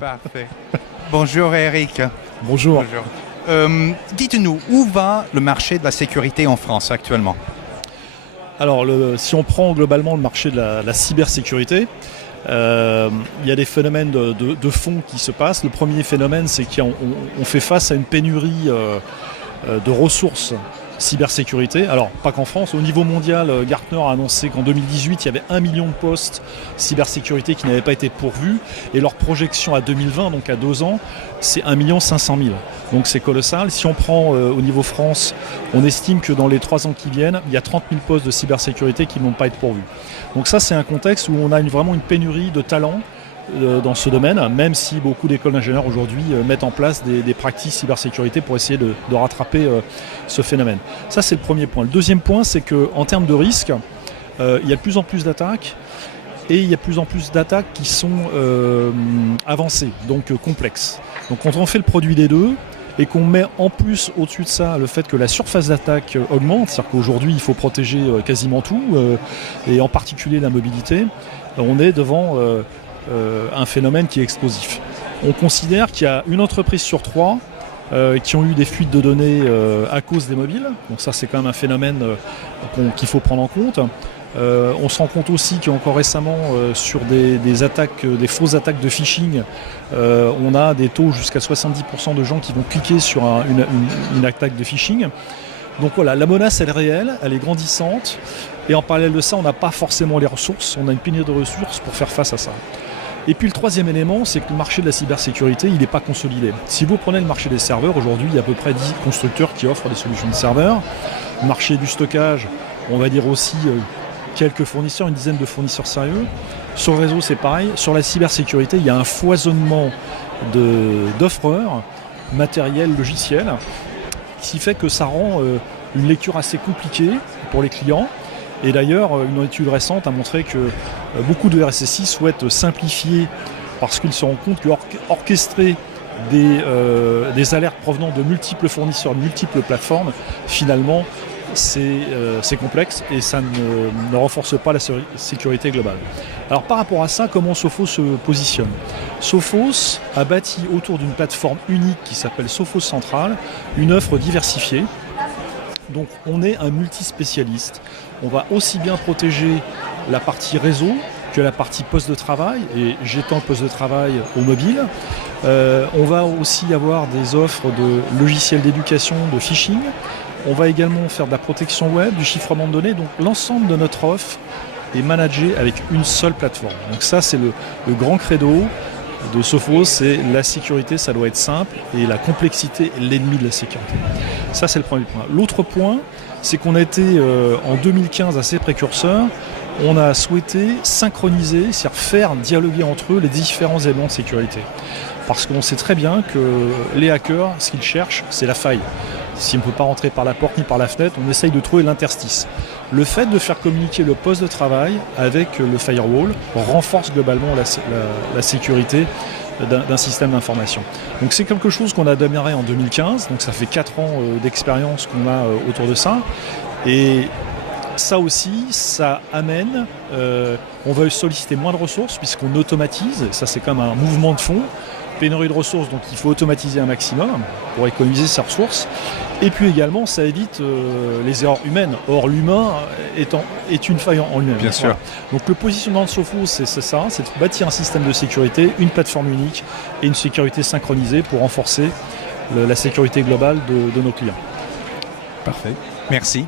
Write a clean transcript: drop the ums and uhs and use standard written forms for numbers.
Parfait. Bonjour Eric. Bonjour. Dites-nous, où va le marché de la sécurité en France actuellement? Alors, si on prend globalement le marché de la cybersécurité, il y a des phénomènes de fond qui se passent. Le premier phénomène, c'est qu'on fait face à une pénurie de ressources cybersécurité. Alors, pas qu'en France. Au niveau mondial, Gartner a annoncé qu'en 2018, il y avait 1 million de postes cybersécurité qui n'avaient pas été pourvus. Et leur projection à 2020, donc à 2 ans, c'est 1 500 000. Donc c'est colossal. Si on prend au niveau France, on estime que dans les 3 ans qui viennent, il y a 30 000 postes de cybersécurité qui ne vont pas être pourvus. Donc ça, c'est un contexte où on a vraiment une pénurie de talents dans ce domaine, même si beaucoup d'écoles d'ingénieurs aujourd'hui mettent en place des pratiques cybersécurité pour essayer de rattraper ce phénomène. Ça, c'est le premier point. Le deuxième point, c'est qu'en termes de risque, il y a de plus en plus d'attaques et il y a de plus en plus d'attaques qui sont avancées, donc complexes. Donc quand on fait le produit des deux, et qu'on met en plus au-dessus de ça le fait que la surface d'attaque augmente, c'est-à-dire qu'aujourd'hui il faut protéger quasiment tout, et en particulier la mobilité, on est devant un phénomène qui est explosif. On considère qu'il y a une entreprise sur 3 qui ont eu des fuites de données à cause des mobiles, donc ça c'est quand même un phénomène qu'il faut prendre en compte. On se rend compte aussi qu'encore récemment, sur des attaques, des fausses attaques de phishing, on a des taux jusqu'à 70% de gens qui vont cliquer sur une attaque de phishing. Donc voilà, la menace elle est réelle, elle est grandissante, et en parallèle de ça, on n'a pas forcément les ressources, on a une pénurie de ressources pour faire face à ça. Et puis le troisième élément, c'est que le marché de la cybersécurité, il n'est pas consolidé. Si vous prenez le marché des serveurs, aujourd'hui, il y a à peu près 10 constructeurs qui offrent des solutions de serveurs. Le marché du stockage, on va dire aussi quelques fournisseurs, une dizaine de fournisseurs sérieux. Sur le réseau, c'est pareil. Sur la cybersécurité, il y a un foisonnement d'offreurs, matériels, logiciels, qui fait que ça rend une lecture assez compliquée pour les clients. Et d'ailleurs, une étude récente a montré que beaucoup de RSSI souhaitent simplifier parce qu'ils se rendent compte qu'orchestrer des alertes provenant de multiples fournisseurs, de multiples plateformes, finalement, c'est complexe et ça ne renforce pas la sécurité globale. Alors par rapport à ça, comment Sophos se positionne? Sophos a bâti autour d'une plateforme unique qui s'appelle Sophos Central une offre diversifiée. Donc on est un multispécialiste. On va aussi bien protéger la partie réseau que la partie poste de travail, et j'étends le poste de travail au mobile. On va aussi avoir des offres de logiciels d'éducation, de phishing. On va également faire de la protection web, du chiffrement de données. Donc l'ensemble de notre offre est managé avec une seule plateforme. Donc ça, c'est le grand credo de Sophos, c'est la sécurité, ça doit être simple, et la complexité est l'ennemi de la sécurité. Ça, c'est le premier point. L'autre point, c'est qu'on a été en 2015 assez précurseurs. On a souhaité synchroniser, c'est-à-dire faire dialoguer entre eux les différents éléments de sécurité. Parce qu'on sait très bien que les hackers, ce qu'ils cherchent, c'est la faille. Si on ne peut pas rentrer par la porte ni par la fenêtre, on essaye de trouver l'interstice. Le fait de faire communiquer le poste de travail avec le firewall renforce globalement la sécurité d'un système d'information. Donc c'est quelque chose qu'on a démarré en 2015, donc ça fait 4 ans d'expérience qu'on a autour de ça. Et ça aussi, ça amène, on va solliciter moins de ressources puisqu'on automatise, ça c'est comme un mouvement de fond. Pénurie de ressources, donc il faut automatiser un maximum pour économiser ses ressources. Et puis également, ça évite les erreurs humaines. Or, l'humain est une faille en lui-même. Bien sûr. Donc le positionnement de Sophos, c'est ça, c'est de bâtir un système de sécurité, une plateforme unique et une sécurité synchronisée pour renforcer la sécurité globale de nos clients. Parfait. Merci.